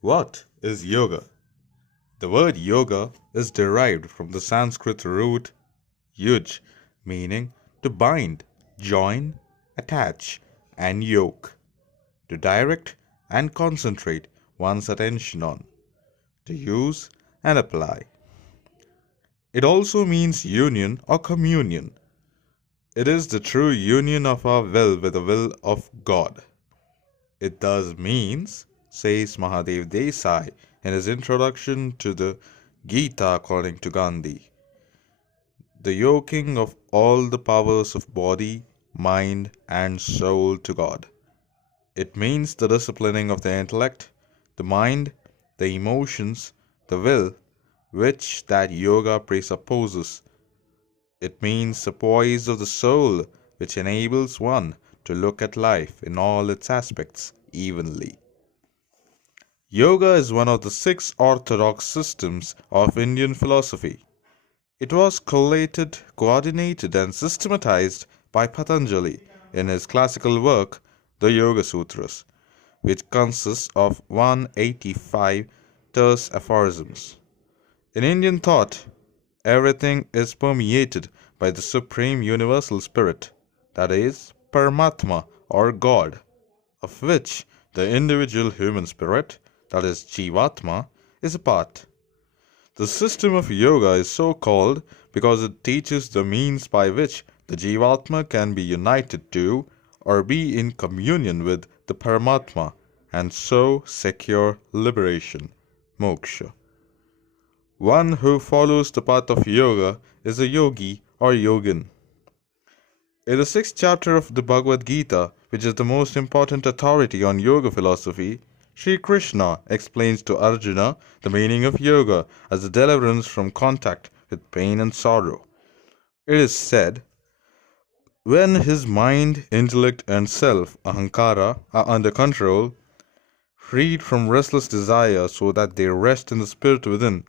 What is yoga? The word yoga is derived from the Sanskrit root yuj, meaning to bind, join, attach, and yoke, to direct and concentrate one's attention on, to use and apply. It also means union or communion. It is the true union of our will with the will of God. It thus means, says Mahadev Desai in his introduction to the Gita according to Gandhi, the yoking of all the powers of body, mind, and soul to God. It means the disciplining of the intellect, the mind, the emotions, the will, which that yoga presupposes. It means the poise of the soul, which enables one to look at life in all its aspects evenly. Yoga is one of the six orthodox systems of Indian philosophy. It was collated, coordinated, and systematized by Patanjali in his classical work, the Yoga Sutras, which consists of 185 terse aphorisms. In Indian thought, everything is permeated by the Supreme Universal Spirit, that is, Paramatma or God, of which the individual human spirit, that is, Jivatma, is a part. The system of yoga is so called because it teaches the means by which the Jivatma can be united to or be in communion with the Paramatma and so secure liberation, moksha. One who follows the path of yoga is a yogi or yogin. In the sixth chapter of the Bhagavad Gita, which is the most important authority on yoga philosophy, Sri Krishna explains to Arjuna the meaning of yoga as a deliverance from contact with pain and sorrow. It is said, when his mind, intellect, and self, ahankara, are under control, freed from restless desire so that they rest in the spirit within,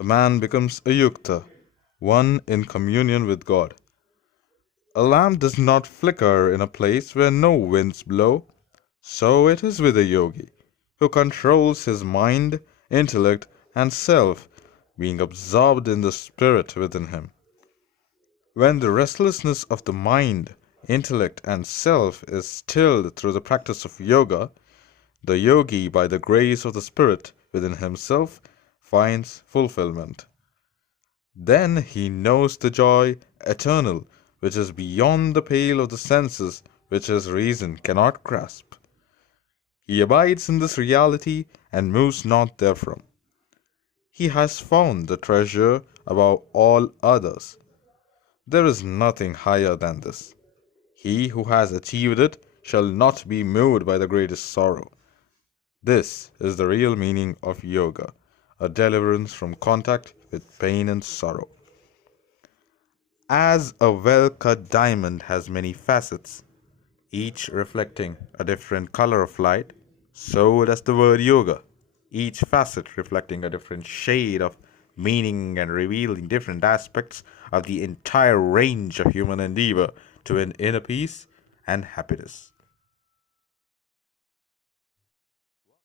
a man becomes a yukta, one in communion with God. A lamp does not flicker in a place where no winds blow. So it is with a yogi, who controls his mind, intellect, and self, being absorbed in the spirit within him. When the restlessness of the mind, intellect, and self is stilled through the practice of yoga, the yogi, by the grace of the spirit within himself, finds fulfillment. Then he knows the joy eternal, which is beyond the pale of the senses, which his reason cannot grasp. He abides in this reality and moves not therefrom. He has found the treasure above all others. There is nothing higher than this. He who has achieved it shall not be moved by the greatest sorrow. This is the real meaning of yoga, a deliverance from contact with pain and sorrow. As a well-cut diamond has many facets, each reflecting a different color of light, so does the word yoga, each facet reflecting a different shade of meaning and revealing different aspects of the entire range of human endeavor to an inner peace and happiness.